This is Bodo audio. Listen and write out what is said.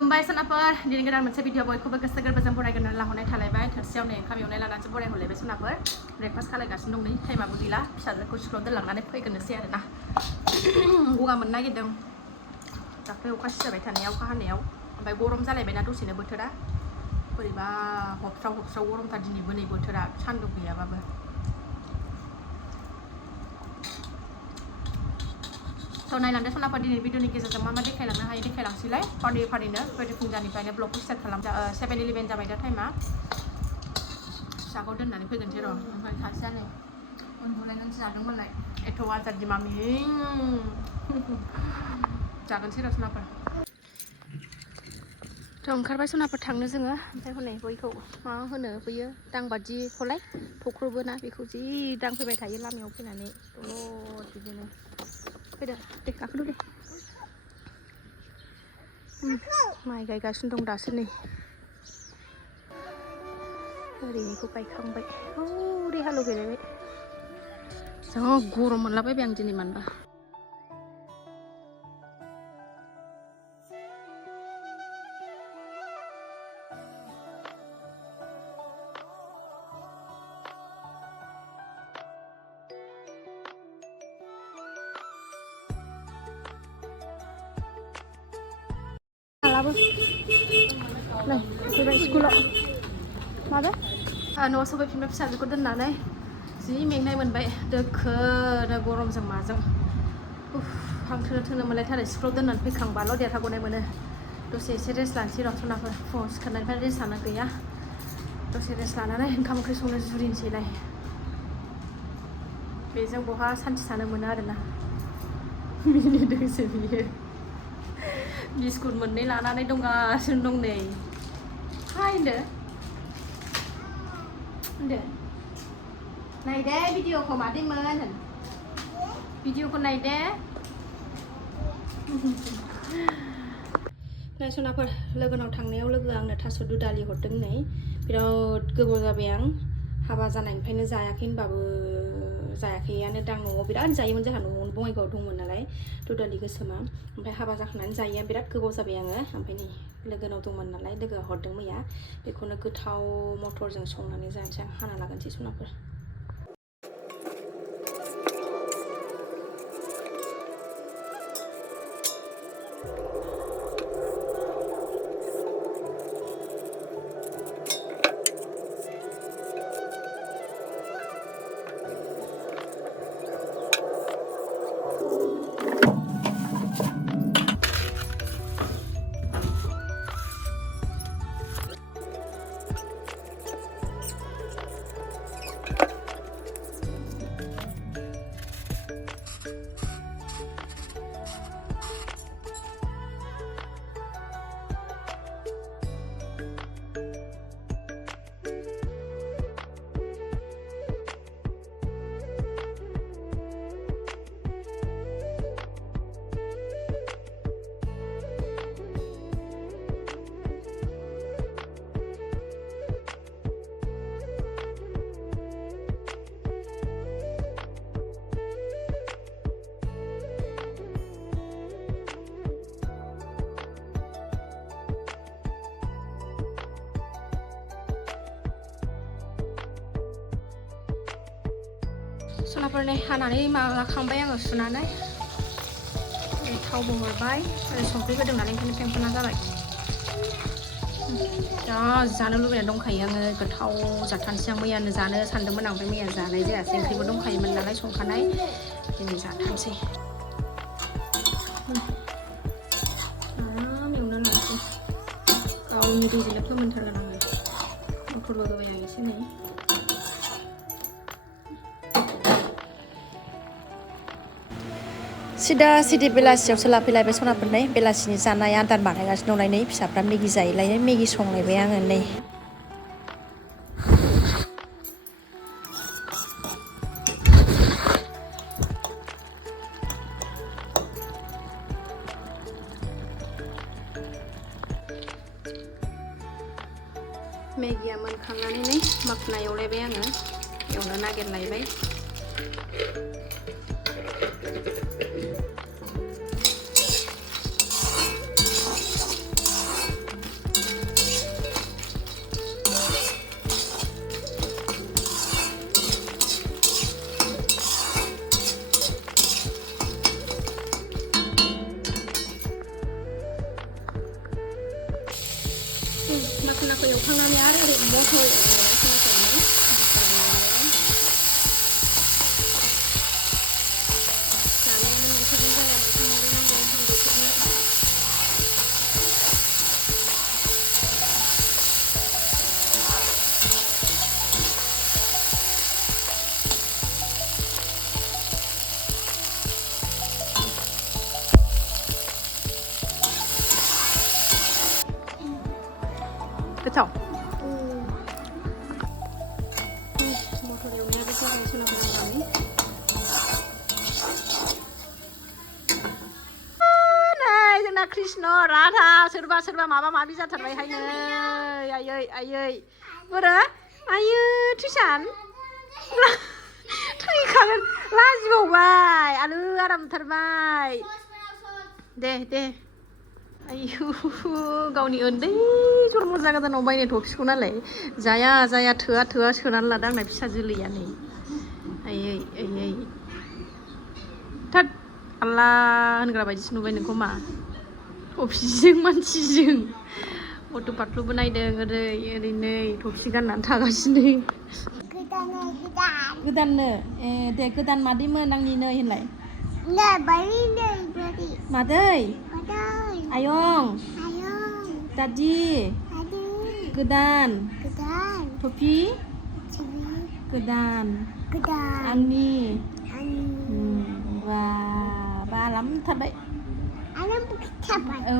खुलुमबाय सनाफोर दिनै गोदान मोनसे भिडिअ बयखौबो गोसो गोरबोजों बरायगोन लाहरनाय थालायबाय थोरसियाव नै ओंखाम एवनाय लानानैसो बरायहरलायबाय सनाफोर ब्रेकफास्ट खालायगासिनो दं नै टाइमाबो गैला फिसाजोखौ स्कुलाव दोनलांनानै फैगोननोसै आरोना गगा मोननो नागिरदों दाख्लै अखा सिजाबाय थानायाव अखा हानायाव ओमफ्राय गरम जालायबायना दसेनो बोथोरा बोरैबा हबस्राव हबस्राव गरमथार दिनैबो नै बोथोरा सान्दुं गैयाबाबो थ' नायलांदो सनाफोर दिनै भिडिअनि गेजेरजों मा देखायलांनो हायो देखायलांसैलाय फारि फारिनो फैदो फुंजानिफ्रायनो ब्लगखौ स्टार्ट खालाम 7:11 जाबाय दा टाइमा फिसाखौ दोननानै फैगोनसै र' ओमफ्राय सासेया नै उन्दुलायनानैसो जादोंमोनलाय एथ' आजारदि मामि जागोनसै र' सनाफोर थ' ओंखारबाय सनाफोर थांनो जोङो ओमफ्राय हनै बयखौ मा होनो बैयो दांबादिखौलाय थख्रबो ना बेखौ जि दांफैबाय थायो लामायाव फैनानै दलद बिदिनो फैदो दे गाखोदो दे माइ गायगासिनो दं दासो नै ओरैनिखौ गायखांबाय हौरै हालेवहैलायबाय जा गरम मोनलाबायबाय आं दिनै मानोबा लाबो नै फैबाय स्कुलाव माबे न'आव सफैफिनबाय फिसाजोखौ दोननानै जि मेंनाय मोनबाय दोखोनो गरमजों माजों हां थोनो थोनो मोनलायथारो स्कुलाव दोननानै फैखांबाल' देरहागौनाय मोनो दसे एसे रेस्ट लानोसै र' सनाफोर फुङाव सिखारनायनिफ्राय रेस्ट लानो गैया दसे रेस्ट लानानै ओंखाम ओंख्रि संनो जुरिनोसैलाय बेजों बहा सान्थि थानो मोनो आरोना मिनिदोंसो बियो बिस्कुट मोननै लानानै दंगासिनो दं नै हाय होनदो नायदे भिडिअखौ मादैमोन होन भिडिअखौ नायदे नाय सनाफोर लोगोनाव थांनायाव लोगोआ आंनो थास' दुदालि हरदों नै बिराद गोबाव जाबाय आं हाबा जानायनिफ्रायनो जायाखै होनबाबो जायाखैयानो दां न'आव बिराद जायोमोन जोंहा न'आवनो बङाइगावआव दंमोन नालाय दुदालि गोसोमा ओमफ्राय हाबा जाखांनानै जायैया बिराद गोबाव जाबाय आङो ओमफ्राय नै लोगोनाव दंमोन नालाय लोगोआ हरदों मैया बेखौनो गोथाव मटरजों संनानै जानोसै आं हाना लागोनसै सनाफोर सनाफोर नै हानानै लाखांबाय आङो सुनानै थावबो हरबाय संख्रि होदों नालाय ओंखायनो फेंफोना जाबाय जा जानो लुबैना दंखायो आङो गोथाव जाथारनोसै आं मैयानो जानो सानदोंमोन आं ओमफ्राय मैया जानाय जायासै ओंख्रिबो दंखायोमोन नालाय संखानाय दिनै जाथारनोसै एवना लानोसै गावनि दैजोंनो फोमोनथारगोन आङो मटरबो होबाय आं एसे नै सिदा सिदि बेलासियावसो लाफैलायबाय सनाफोर नै बेलासिनि जानाय आदार बानायगासिनो दंलाय नै फिसाफ्रा मेगि जायोलाय मेगि संलायबाय आङो नै मेगिया मोनखांनानै नै माखना एवलायबाय आङो एवनो नागिरलायबाय माखनाखौ एवखांनानै आरो ओरै मटर खोनासंनो जानायानो मोनथारगोन जाया मोनथाम नांगौ उन्दैफोरनो 그쵸? मटर एवनायाबो जाबाय सोनाबानि नै जोंना कृष्ण राधा सोरबा सोरबा माबा माबि जाथारबायहायनो आयै आयै बोरो आयै ट्रिसान थैखागोन लाजिबावबाय आलु आराम मोनथारबाय दे आयु गावनि उन्दै जन्म जागोदानाव बायनाय थफिखौ नालाय जाया थोआ सोनानै लादों आंना फिसा जोलैया नै आयै थोद आल्ला होनग्रा बायदिसो नुबाय नोंखौ मा थफिजों मानसिजों फट' पाटलुबो नायदों ओरैनो थफि गाननानै थागासिनो गोदाननो ए दे गोदान मादैमोन आंनि नै होनलाय मादै आयं दादि गोदान टफि गोदान आंनि बा आराम थारबाय औ